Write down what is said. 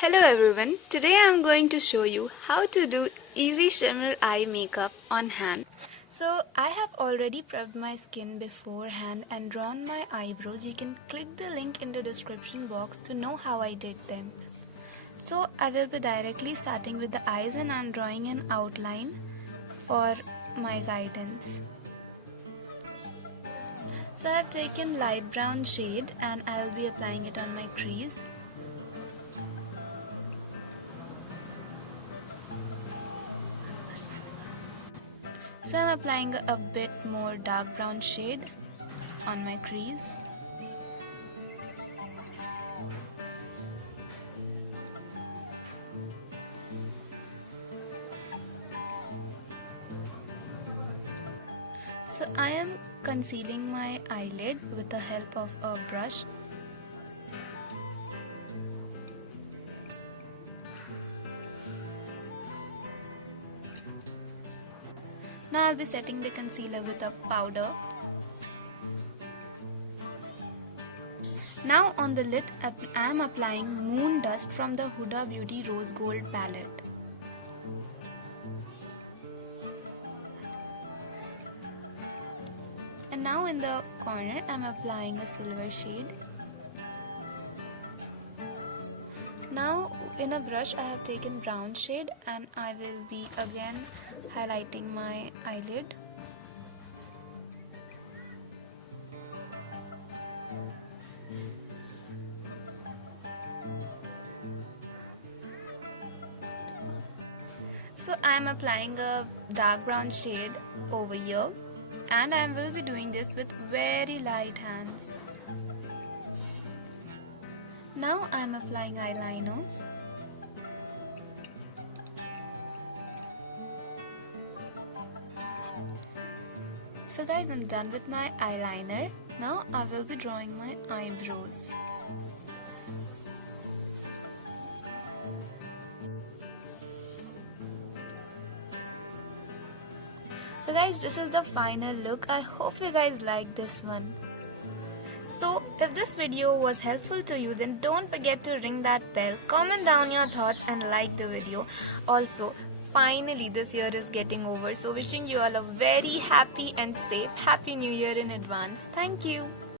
Hello everyone, today I am going to show you how to do easy shimmer eye makeup on hand. So I have already prepped my skin beforehand and drawn my eyebrows. You can click the link in the description box to know how I did them. So I will be directly starting with the eyes and I am drawing an outline for my guidance. So I have taken light brown shade and I will be applying it on my crease. So I'm applying a bit more dark brown shade on my crease. So I am concealing my eyelid with the help of a brush. Now I'll be setting the concealer with a powder. Now on the lid I am applying Moon Dust from the Huda Beauty Rose Gold palette. And now in the corner I am applying a silver shade. Now in a brush I have taken brown shade and I will be again highlighting my eyelid. So I am applying a dark brown shade over here and I will be doing this with very light hands. Now I am applying eyeliner. So guys, I'm done with my eyeliner. Now I will be drawing my eyebrows. So guys, this is the final look. I hope you guys like this one. So if this video was helpful to you, then don't forget to ring that bell, comment down your thoughts and like the video. Also, finally this year is getting over, so wishing you all a very happy and safe Happy New Year in advance. Thank you.